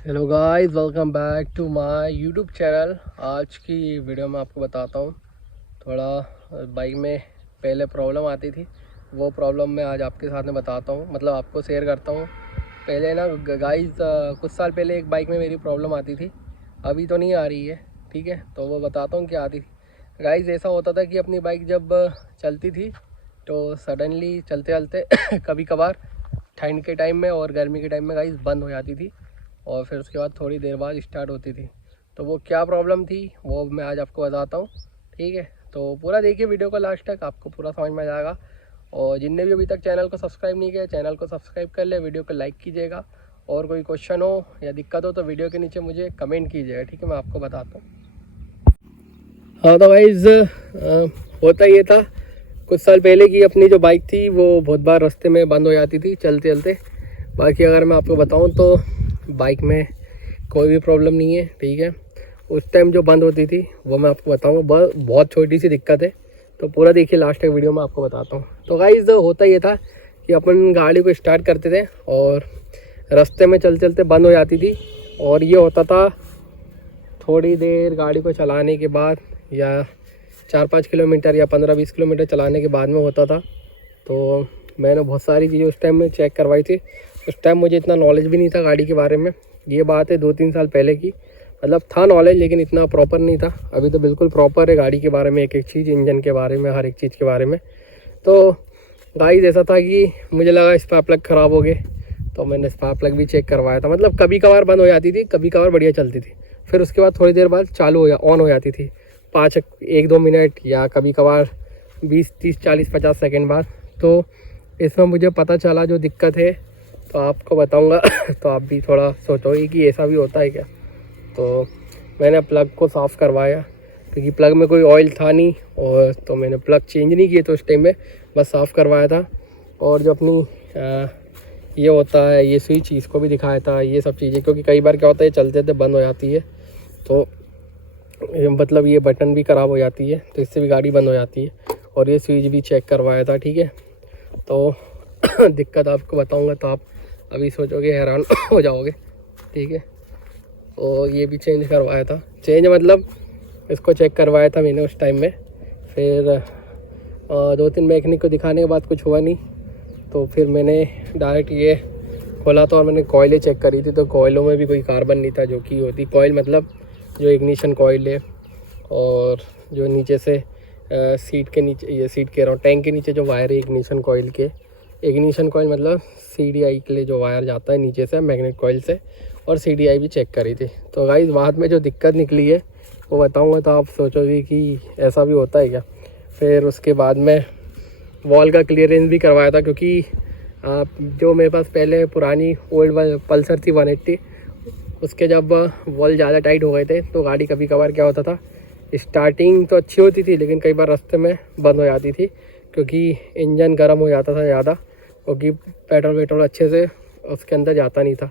Hello guys, welcome back to my YouTube channel. आज की video में आपको बताता हूँ थोड़ा बाइक में पहले प्रॉब्लम आती थी, वो प्रॉब्लम मैं आज आपके साथ में बताता हूँ, मतलब आपको शेयर करता हूँ। पहले ना गाइस, कुछ साल पहले एक बाइक में मेरी प्रॉब्लम आती थी, अभी तो नहीं आ रही है। ठीक है, तो वो बताता हूँ क्या आती थी। गाइस ऐसा होता था कि अपनी बाइक जब चलती थी तो सडनली चलते चलते कभी कभार ठंड के टाइम में और गर्मी के टाइम में गाइस बंद हो जाती थी और फिर उसके बाद थोड़ी देर बाद स्टार्ट होती थी। तो वो क्या प्रॉब्लम थी वो मैं आज आपको बताता हूँ। ठीक है, तो पूरा देखिए वीडियो को लास्ट तक, आपको पूरा समझ में आ जाएगा। और जिनने भी अभी तक चैनल को सब्सक्राइब नहीं किया, चैनल को सब्सक्राइब कर ले, वीडियो को लाइक कीजिएगा। और कोई क्वेश्चन हो या दिक्कत हो तो वीडियो के नीचे मुझे कमेंट कीजिएगा। ठीक है, मैं आपको बताता हूँ। हाँ तो गाइस, होता ये था कुछ साल पहले की अपनी जो बाइक थी वो बहुत बार रास्ते में बंद हो जाती थी चलते चलते। बाकी अगर मैं आपको बताऊं तो बाइक में कोई भी प्रॉब्लम नहीं है। ठीक है, उस टाइम जो बंद होती थी वो मैं आपको बताऊंगा, बहुत छोटी सी दिक्कत है। तो पूरा देखिए लास्ट तक वीडियो में आपको बताता हूँ। तो गाइस होता ये था कि अपन गाड़ी को स्टार्ट करते थे और रास्ते में चलते चलते बंद हो जाती थी। और ये होता था थोड़ी देर गाड़ी को चलाने के बाद, या 4-5 किलोमीटर या 15-20 किलोमीटर चलाने के बाद में होता था। तो मैंने बहुत सारी चीज़ें उस टाइम में चेक करवाई थी। उस टाइम मुझे इतना नॉलेज भी नहीं था गाड़ी के बारे में। ये बात है 2-3 साल पहले की, मतलब था नॉलेज लेकिन इतना प्रॉपर नहीं था। अभी तो बिल्कुल प्रॉपर है गाड़ी के बारे में, एक एक चीज़, इंजन के बारे में, हर एक चीज़ के बारे में। तो गाइस ऐसा था कि मुझे लगा स्पार्क प्लग ख़राब हो गए, तो मैंने स्पार्क प्लग भी चेक करवाया था। मतलब कभी कभार बंद हो जाती थी, कभी कभार बढ़िया चलती थी, फिर उसके बाद थोड़ी देर बाद चालू ऑन हो जाती थी, 1-2 मिनट या कभी कभार 20-30-40-50 सेकंड बाद। तो इसमें मुझे पता चला जो दिक्कत है, तो आपको बताऊंगा। तो आप भी थोड़ा सोचोगे कि ऐसा भी होता है क्या। तो मैंने प्लग को साफ़ करवाया क्योंकि प्लग में कोई ऑयल था नहीं, और तो मैंने प्लग चेंज नहीं किए तो उस टाइम में बस साफ़ करवाया था। और जो अपनी ये होता है, ये स्विच, इसको भी दिखाया था, ये सब चीज़ें। क्योंकि कई बार क्या होता है चलते थे बंद हो जाती है, तो मतलब ये बटन भी ख़राब हो जाती है, तो इससे भी गाड़ी बंद हो जाती है। और ये स्विच भी चेक करवाया था। ठीक है, तो दिक्कत आपको बताऊंगा तो आप अभी सोचोगे, हैरान हो जाओगे। ठीक है, और ये भी चेंज करवाया था। चेंज मतलब इसको चेक करवाया था मैंने उस टाइम में। फिर 2-3 मैकेनिक को दिखाने के बाद कुछ हुआ नहीं, तो फिर मैंने डायरेक्ट ये खोला था और मैंने कॉइलें चेक करी थी। तो कॉइलों में भी कोई कार्बन नहीं था, जो कि होती कॉइल, मतलब जो इग्निशन कॉइल है। और जो नीचे से सीट के नीचे, ये सीट कह रहा हूँ, टैंक के नीचे जो वायर है इग्निशन कॉइल के, इग्निशन कॉइल मतलब CDI के लिए जो वायर जाता है नीचे से मैग्नेट कॉइल से, और CDI भी चेक करी थी। तो गाइस बाद में जो दिक्कत निकली है वो बताऊँगा, तो आप सोचोगे कि ऐसा भी होता है क्या। फिर उसके बाद में वॉल का क्लियरेंस भी करवाया था, क्योंकि जो मेरे पास पहले पुरानी ओल्ड पल्सर थी 180, उसके जब वॉल ज़्यादा टाइट हो गए थे तो गाड़ी कभी कभार क्या होता था, स्टार्टिंग तो अच्छी होती थी लेकिन कई बार रास्ते में बंद हो जाती थी, क्योंकि इंजन गर्म हो जाता था ज़्यादा, क्योंकि पेट्रोल अच्छे से उसके अंदर जाता नहीं था।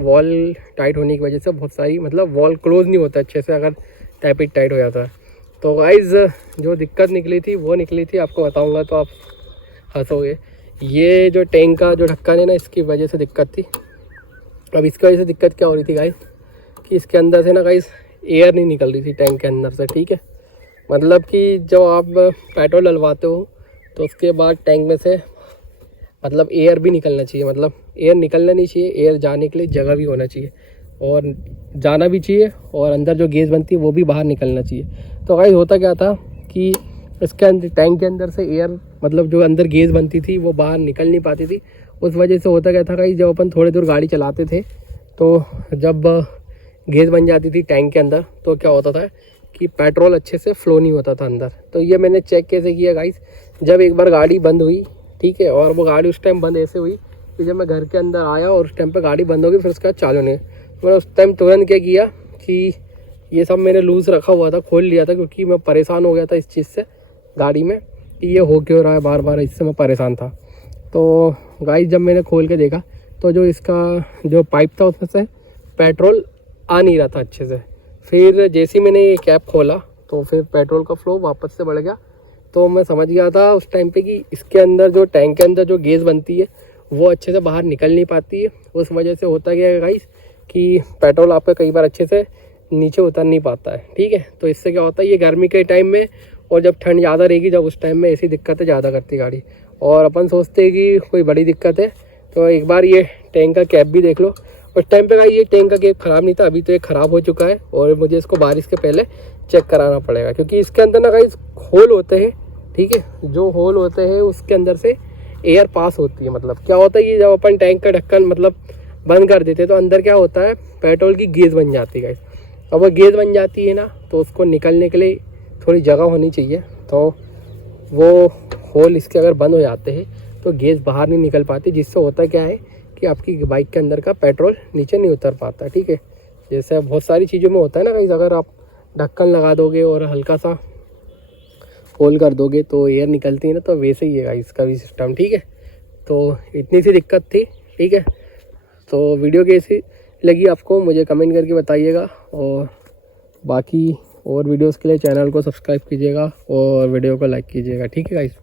वॉल टाइट होने की वजह से बहुत सारी, मतलब वॉल क्लोज़ नहीं होता अच्छे से अगर टैपिट टाइट हो जाता है। तो गाइज़ जो दिक्कत निकली थी वो निकली थी, आपको बताऊँगा तो आप हंसोगे। ये जो टैंक का जो ढक्कन है ना, इसकी वजह से दिक्कत थी। अब इसकी वजह से दिक्कत क्या हो रही थी गाइस, कि इसके अंदर से ना गाइस एयर नहीं निकल रही थी टैंक के अंदर से। ठीक है, मतलब कि जब आप पेट्रोल डलवाते हो तो उसके बाद टैंक में से मतलब एयर भी निकलना चाहिए, मतलब एयर निकलना नहीं चाहिए, एयर जाने के लिए जगह भी होना चाहिए और जाना भी चाहिए, और अंदर जो गैस बनती है वो भी बाहर निकलना चाहिए। तो गाइस होता क्या था कि इसके अंदर टैंक के अंदर से एयर, मतलब जो अंदर गैस बनती थी वो बाहर निकल नहीं पाती थी। उस वजह से होता क्या था गाइस, जब अपन थोड़ी दूर गाड़ी चलाते थे तो जब गैस बन जाती थी टैंक के अंदर, तो क्या होता था कि पेट्रोल अच्छे से फ्लो नहीं होता था अंदर। तो ये मैंने चेक कैसे किया गाइस, जब एक बार गाड़ी बंद हुई, ठीक है, और वो गाड़ी उस टाइम बंद ऐसे हुई कि जब मैं घर के अंदर आया और उस टाइम पे गाड़ी बंद हो गई, फिर उसके बाद चालू नहीं। मैंने उस टाइम तुरंत क्या किया कि ये सब मैंने लूज़ रखा हुआ था, खोल लिया था, क्योंकि मैं परेशान हो गया था इस चीज़ से गाड़ी में कि ये हो क्यों रहा है बार बार, इससे मैं परेशान था। तो गाइस जब मैंने खोल के देखा तो जो इसका जो पाइप था उसमें से पेट्रोल आ नहीं रहा था अच्छे से। फिर जैसे ही मैंने ये कैप खोला तो फिर पेट्रोल का फ्लो वापस से बढ़ गया। तो मैं समझ गया था उस टाइम पे कि इसके अंदर जो टैंक के अंदर जो गैस बनती है वो अच्छे से बाहर निकल नहीं पाती है। उस वजह से होता क्या है गाइस कि पेट्रोल आपका कई बार अच्छे से नीचे उतर नहीं पाता है। ठीक है, तो इससे क्या होता है, ये गर्मी के टाइम में और जब ठंड ज़्यादा रहेगी, जब उस टाइम में ऐसी दिक्कतें ज़्यादा करती गाड़ी। और अपन सोचते हैं कि कोई बड़ी दिक्कत है, तो एक बार ये टैंक का कैप भी देख लो। उस टाइम पे ये टैंक का कैप ख़राब नहीं था, अभी तो ये ख़राब हो चुका है और मुझे इसको बारिश के पहले चेक कराना पड़ेगा, क्योंकि इसके अंदर ना गाइस होल होते हैं। ठीक है, जो होल होते हैं उसके अंदर से एयर पास होती है। मतलब क्या होता है, ये जब अपन टैंक का ढक्कन मतलब बंद कर देते हैं तो अंदर क्या होता है, पेट्रोल की गेज बन जाती है गाइस। अब वो गेज बन जाती है ना, तो उसको निकलने के लिए थोड़ी जगह होनी चाहिए। तो वो होल इसके अगर बंद हो जाते हैं तो गेज बाहर नहीं निकल पाती, जिससे होता क्या है कि आपकी बाइक के अंदर का पेट्रोल नीचे नहीं उतर पाता। ठीक है, जैसे बहुत सारी चीज़ों में होता है ना गाइस, अगर आप ढक्कन लगा दोगे और हल्का सा होल कर दोगे तो एयर निकलती है ना, तो वैसे ही है गाइस इसका भी सिस्टम। ठीक है, तो इतनी सी दिक्कत थी। ठीक है, तो वीडियो कैसी लगी आपको मुझे कमेंट करके बताइएगा, और बाकी और वीडियोस के लिए चैनल को सब्सक्राइब कीजिएगा और वीडियो को लाइक कीजिएगा। ठीक है गाइस।